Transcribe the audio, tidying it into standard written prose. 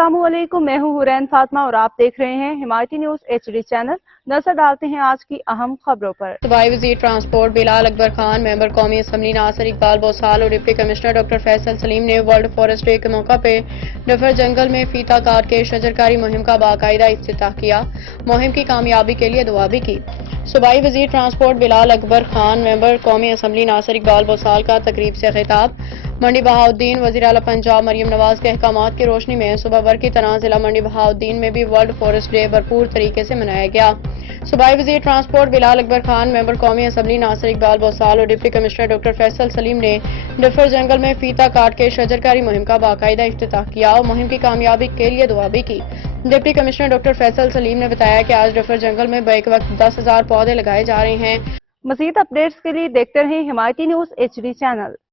अस्सलामुअलैकुम, मैं हूँ हुरैन फातिमा और आप देख रहे हैं हिमायती न्यूज़ HD चैनल। नजर डालते हैं आज की अहम खबरों पर। सूबाई वज़ीर ट्रांसपोर्ट बिलाल अकबर खान, मेंबर कौमी असम्बली नासिर इकबाल बोसाल और deputy commissioner doctor Faisal Salim ने वर्ल्ड फॉरेस्ट डे के मौका पे डफर जंगल में फीता काट के शजरकारी मुहिम का बाकायदा इफ्तिताह किया। मुहिम की कामयाबी के लिए दुआ भी की। सूबाई वज़ीर ट्रांसपोर्ट बिलाल अकबर खान, मेंबर कौमी असम्बली नासिर इकबाल बोसाल का तकरीब से खिताब। मंडी बहाउद्दीन, वज़ीर आला पंजाब मरियम नवाज के अहकामात की रोशनी में सुबह वर की तरह जिला मंडी बहाउद्दीन में भी वर्ल्ड फॉरेस्ट डे भरपूर तरीके से मनाया गया। सूबाई वज़ीर ट्रांसपोर्ट बिलाल अकबर खान, मेंबर कौमी असम्बली नासिर इकबाल बोसाल और deputy commissioner doctor Faisal Salim ने डफर जंगल में फीता काट के शजरकारी मुहिम का बाकायदा इफ्तिताह किया और मुहिम की कामयाबी के लिए दुआ भी की। Deputy commissioner doctor Faisal Salim ने बताया कि आज डफर जंगल में बैक वक्त 10,000 पौधे लगाए जा रहे हैं। मज़ीद अपडेट्स के लिए देखते रहें हिमायती न्यूज़ HD चैनल।